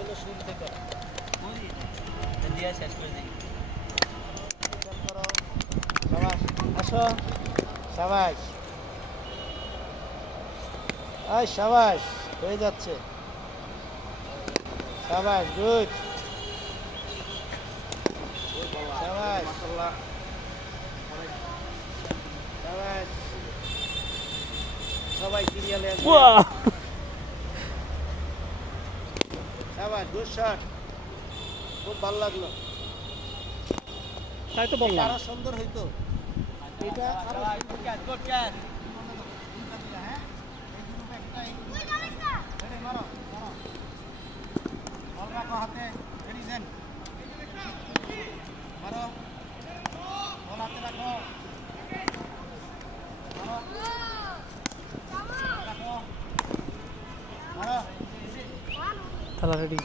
হলো শুরু থেকে দিয়া শেষ করে দিই। আসো সাবাস আয় সাবাস হয়ে যাচ্ছে। সাবাস গুড সাবাস। সাবাস। সবাই সিরিয়ালে সাবাস গুড শট খুব ভালো লাগল। তাই তো বললাম। আরও সুন্দর হইতো। এটা আরও ক্যাচ গুড ক্যাচ হ্যাঁ মারো মারো বল রাখো হাতে রেডি দেন মারো বল হাতে রাখো মারো রাখো মারো খেলা রেডি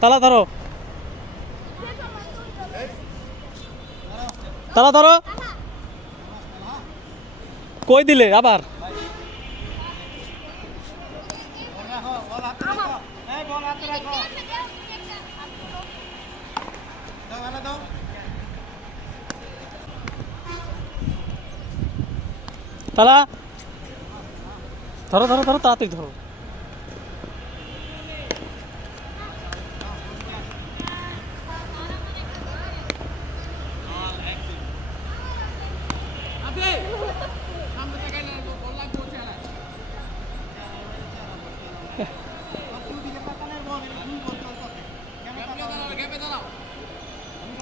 তালা ধরো। তালা ধরো। কই দিলে? আবার। তালা ধরো ধরো ধরো তাড়াতাড়ি ধরো।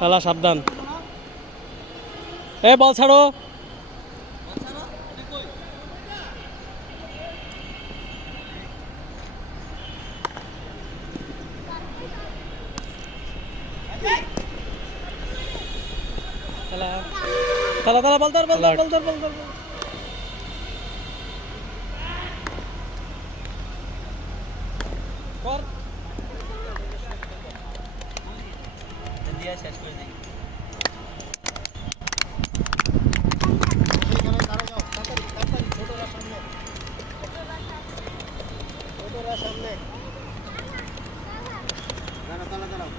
তালা সাবধান। এ বল ছাড়ো। তালা তালা তালা বল ধর বল ধর বল ধর বল ধর বল। কর। দিয়া শেষ করে দিই সেইখানে দাঁড়ায় যাও তাড়াতাড়ি তাড়াতাড়ি ছোটরা সামনে ছোটরা সামনে দাঁড়া দাঁড়া দাঁড়াও সাজিদ আসো দাঁড়া দাঁড়া আলি এই, আমির আসো ভাই তুই সুর পানি খেলছে দাঁড়াও এই, এই, এই, দাঁড়া। এই, দাঁড়া, দাঁড়া, পানি দাঁড়া, খাই নাই আমার বোতল শেষ করে আমি